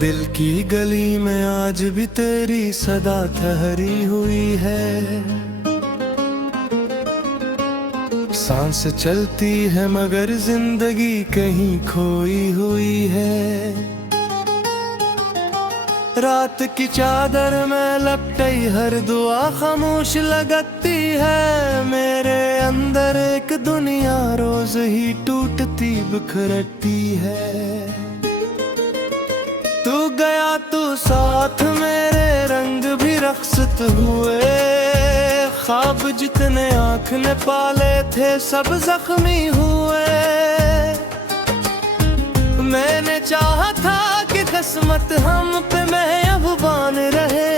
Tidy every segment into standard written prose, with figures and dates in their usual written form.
दिल की गली में आज भी तेरी सदा ठहरी हुई है। सांस चलती है मगर जिंदगी कहीं खोई हुई है। रात की चादर में लपटी हर दुआ खामोश लगती है। मेरे अंदर एक दुनिया रोज ही टूटती बिखरती है। तू गया तू साथ मेरे रंग भी रक्सत हुए। ख्वाब जितने आँख ने पाले थे सब जख्मी हुए। मैंने चाहा था कि किस्मत हम पे मेहरबान रहे।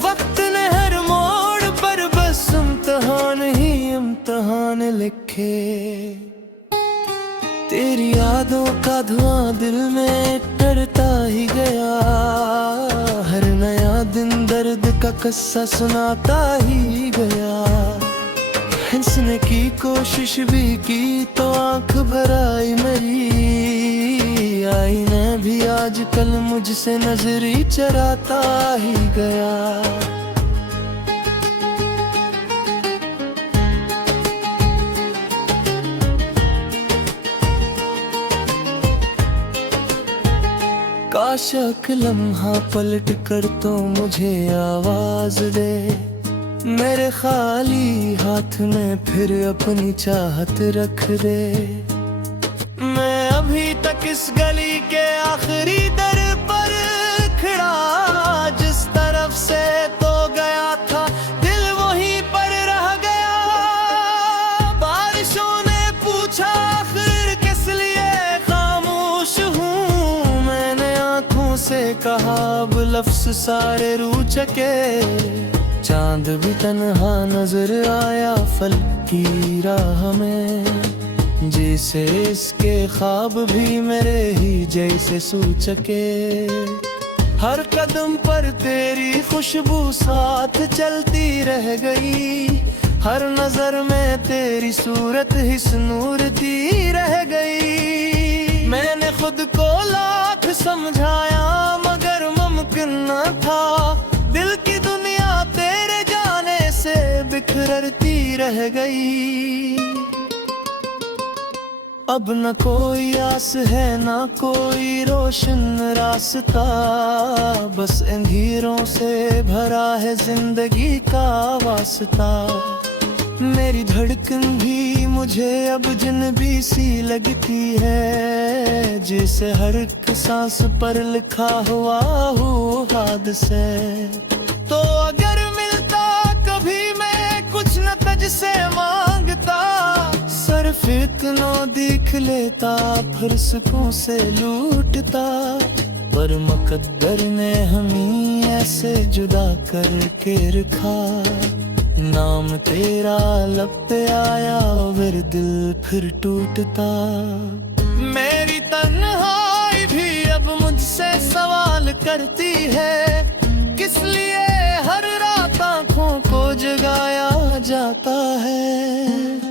वक्त ने हर मोड़ पर बस इम्तिहान ही इम्तिहान लिखे। तेरी यादों का धुआं दिल में डरता ही गया। हर नया दिन दर्द का किस्सा सुनाता ही गया। हंसने की कोशिश भी की तो आंख भर आई मेरी। आईने भी आजकल मुझसे नजरी चराता ही गया। काश एक लम्हा पलट कर तो मुझे आवाज दे। मेरे खाली हाथ में फिर अपनी चाहत रख दे। मैं अभी तक इस गली के आखिरी दर पर खड़ा। जिस तरफ से तो गया था दिल वहीं पर रह गया। बारिशों ने पूछा आखिर किस लिए खामोश हूँ। मैंने आंखों से कहा अब लफ्ज़ सारे रूह चके। चांद भी तन्हा नजर आया फल की राह में। जैसे इसके ख्वाब भी मेरे ही जैसे सूचके। हर कदम पर तेरी खुशबू साथ चलती रह गई। हर नजर में तेरी सूरत हिस्स नूरती रह गई। मैंने खुद को लाख समझाया मगर मुमकिन न था। दिल की दुनिया तेरे जाने से बिखरती रह गई। अब न कोई आस है ना कोई रोशन रास्ता। बस अंधेरों से भरा है जिंदगी का वास्ता। मेरी धड़कन भी मुझे अब जिन्नबी सी लगती है। जैसे हर एक सांस पर लिखा हुआ हो हादसे। तो अगर मिलता कभी मैं कुछ न तुझसे मांगता। सिर्फ इतना देख लेता फिर सुकून से लूटता। पर मुकद्दर ने हमें ऐसे जुदा करके रखा। नाम तेरा लब पे आया फिर दिल फिर टूटता। मेरी तन्हाई भी अब मुझसे सवाल करती है। किस लिए हर रात आँखों को जगाया जाता है।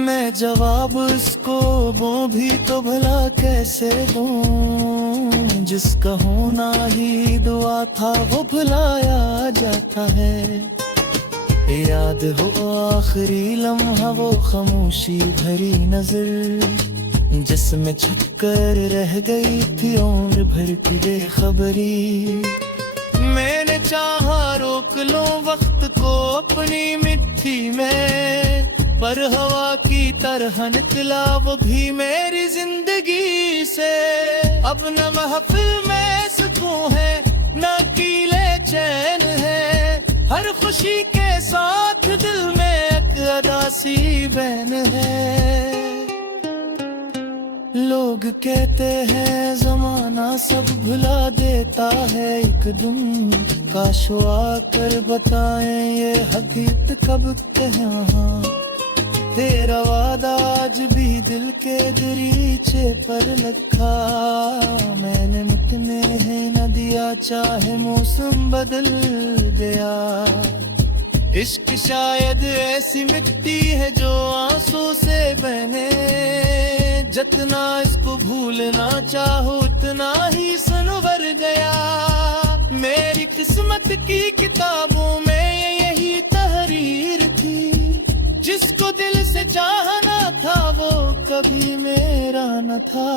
मैं जवाब इसको वो भी तो भला कैसे दूं। जिसका होना ही दुआ था वो भुलाया जाता है। याद हो आखिरी लम्हा वो खामोशी भरी नजर। जिसमें छुप कर रह गई थी उम्र भर की बेखबरी। मैंने चाहा रोक लो वक्त को अपनी मिट्टी में। पर हवा की तरह निकला वो भी मेरी जिंदगी से। अब न महफिल में सुकून है न कीले चैन है। हर खुशी के साथ दिल में एक अदासी बहन है। लोग कहते हैं जमाना सब भुला देता है एक दिन। काश वो आकर बताएं ये हकीकत कब कहाँ। तेरा वादा आज भी दिल के दरीचे पर लिखा। मैंने मिटने हैं न दिया चाहे मौसम बदल गया। इश्क शायद ऐसी मिट्टी है जो आंसू से बहने। जितना इसको भूलना चाहो उतना ही सनवर गया। मेरी किस्मत की किताबों में यही तहरीर थी, जिसको दिल से चाहना था वो कभी मेरा न था।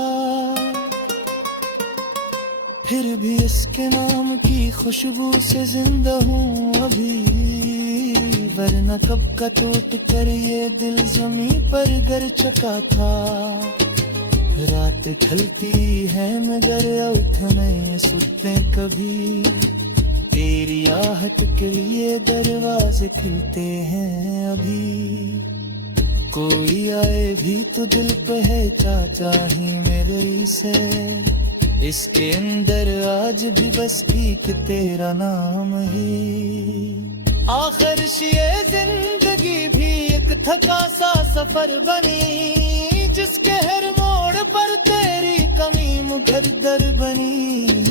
फिर भी इसके नाम की खुशबू से जिंदा हूँ अभी, वरना कब का टूट कर ये दिल ज़मीं पर गिर चुका था। रात ढलती है मगर उठ नहीं सकते कभी, तेरी आहट के लिए दरवाजे खुलते हैं अभी। कोई आए भी तो दिल पे है चाचा ही मेरे से, इसके अंदर आज भी बस एक तेरा नाम ही। आखिर ये जिंदगी भी एक थका सा सफर बनी, जिसके हर मोड़ पर तेरी कमी मुकद्दर बनी।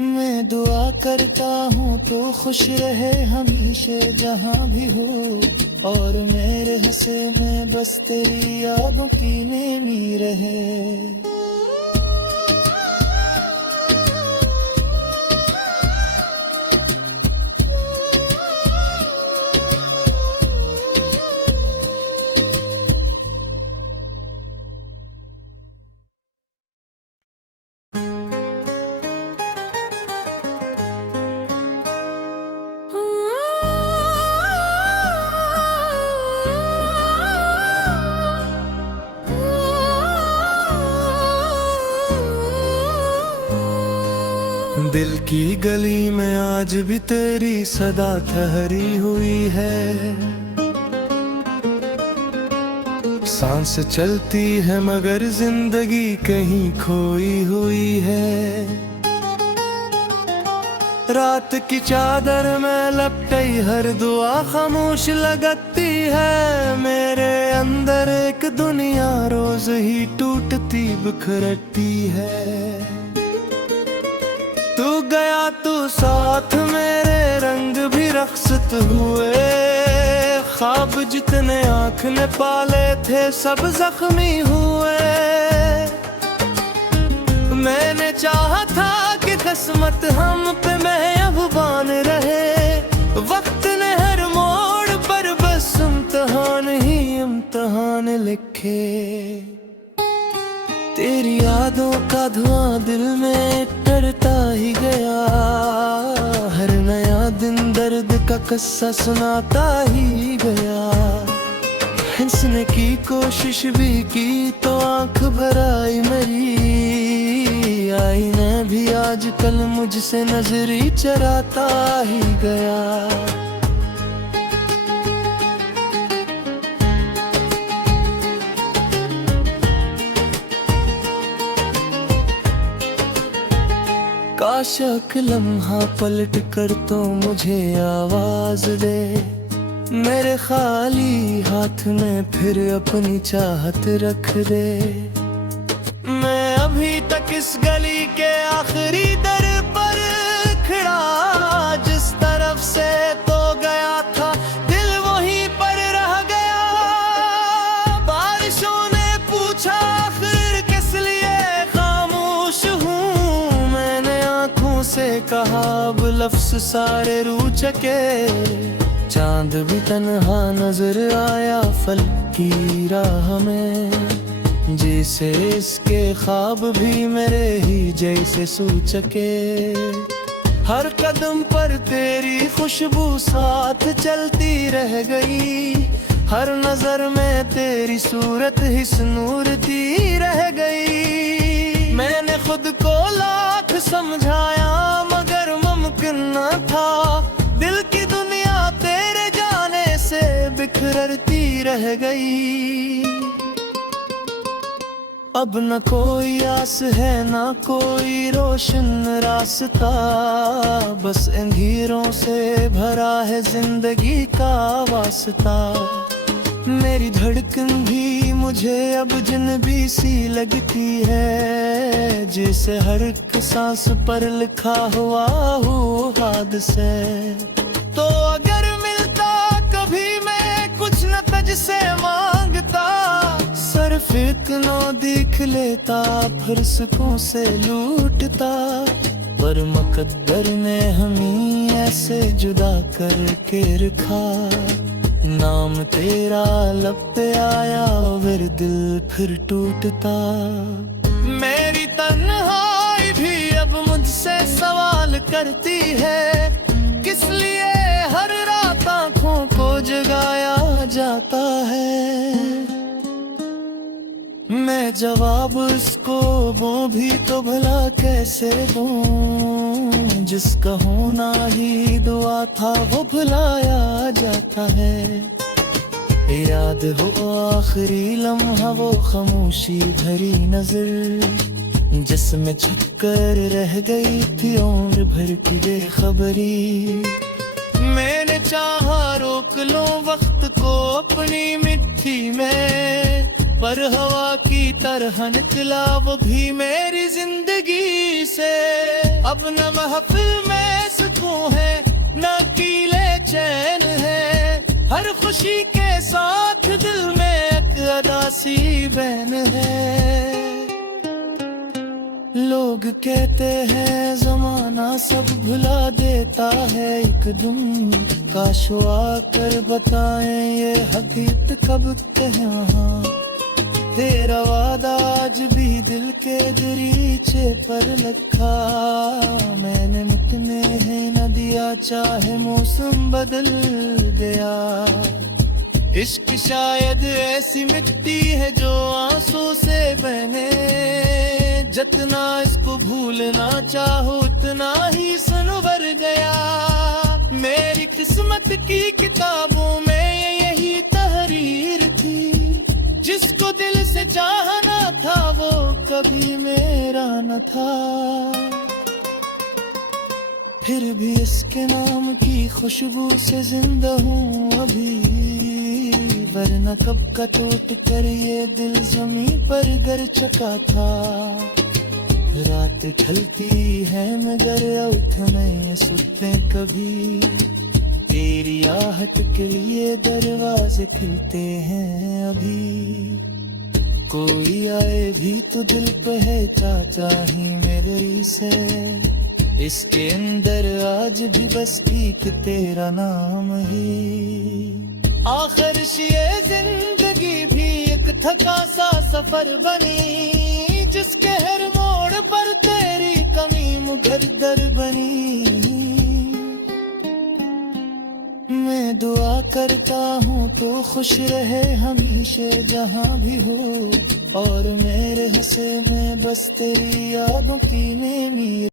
मैं दुआ करता हूँ तो खुश रहे हमेशा जहाँ भी हो, और मेरे हंसे में बस तेरी यादों की नेमी रहे। दिल की गली में आज भी तेरी सदा ठहरी हुई है, सांस चलती है मगर जिंदगी कहीं खोई हुई है। रात की चादर में लपटे हर दुआ खामोश लगती है, मेरे अंदर एक दुनिया रोज ही टूटती बिखरती है। तू गया तू साथ मेरे रंग भी रक्सत हुए, ख्वाब जितने आँख ने पाले थे सब जख्मी हुए। मैंने चाहा था कि किस्मत हम पे मेहरबान रहे, वक्त ने हर मोड़ पर बस इम्तिहान ही इम्तिहान लिखे। तेरी यादों का धुआं दिल में डरता ही गया, हर नया दिन दर्द का किस्सा सुनाता ही गया। हंसने की कोशिश भी की तो आंख भर आई मेरी, आईने भी आजकल मुझसे नजरी चराता ही गया। काश एक लम्हा पलट कर तो मुझे आवाज दे, मेरे खाली हाथ में फिर अपनी चाहत रख दे। मैं अभी तक इस गली के आखिरी दर पर खड़ा, जिस तरफ से तो गया था दिल वहीं पर रह गया। बारिशों ने पूछा आखिर किस लिए खामोश हूँ, मैंने आंखों से कहा अब लफ्ज़ सारे रूह चके। चांद भी तन्हा नजर आया फल की राह में, जैसे इसके ख्वाब भी मेरे ही जैसे सूचके। हर कदम पर तेरी खुशबू साथ चलती रह गई, हर नजर में तेरी सूरत हिस्नूरती रह गई। मैंने खुद को लाख समझाया मगर मुमकिन न था, दिल की दुनिया तेरे जाने से बिखरती रह गई। अब न कोई आस है न कोई रोशन रास्ता, बस अंधेरों से भरा है जिंदगी का वास्ता। मेरी धड़कन भी मुझे अब जिन्नबी सी लगती है, जिसे हर एक सांस पर लिखा हुआ हो हादसे। तो अगर मिलता कभी मैं कुछ न तुझसे मांगता, सिर्फ एक नो दिख लेता, फुर्सतों से लूटता, पर मुकद्दर ने हमें ऐसे जुदा करके रखा। नाम तेरा लब पे आया, फिर दिल फिर टूटता। मेरी तन्हाई भी अब मुझसे सवाल करती है, किस लिए हर रात आंखों को जगाया जाता है। मैं जवाब उसको वो भी तो भला कैसे दूं, जिसका होना ही दुआ था वो भुलाया जाता है। याद हो आखिरी लम्हा वो खामोशी भरी नजर, जिसमें छुपकर रह गई थी उम्र भर की बेखबरी। मैंने चाहा रोक लूं वक्त को अपनी मिट्टी में, पर हवा की तरह निकला वो भी मेरी जिंदगी से। अब न महफिल में सुकून है, न कीले चैन है, हर खुशी के साथ दिल में एक अदासी बहन है। लोग कहते हैं जमाना सब भुला देता है एकदम, काश वो आकर बताएं ये हकीकत कब कहाँ। तेरा वादा आज भी दिल के दरीचे पर लिखा, मैंने मुकने हैं न दिया चाहे मौसम बदल गया। इश्क शायद ऐसी मिट्टी है जो आंसू से बहने, जितना इसको भूलना चाहो उतना ही सनवर गया। मेरी किस्मत की किताबों में यही तहरीर थी, जिसको दिल से चाहना था वो कभी मेरा न था। फिर भी इसके नाम की खुशबू से जिंदा हूँ अभी, वरना कब का टूट कर ये दिल जमीन पर गिर चुका था। रात ढलती है मगर उठ नहीं सकते कभी, तेरी आहट के लिए दरवाजे खुलते हैं अभी। कोई आए भी तो दिल पे है चाचा ही मेरी से, इसके अंदर आज भी बस एक तेरा नाम ही। आखिर ये जिंदगी भी एक थका सा सफर बनी, जिसके हर मोड़ पर तेरी कमी मुकद्दर बनी। मैं दुआ करता हूँ तो खुश रहे हमेशा जहाँ भी हो, और मेरे हंसे में बस तेरी यादों की नेमी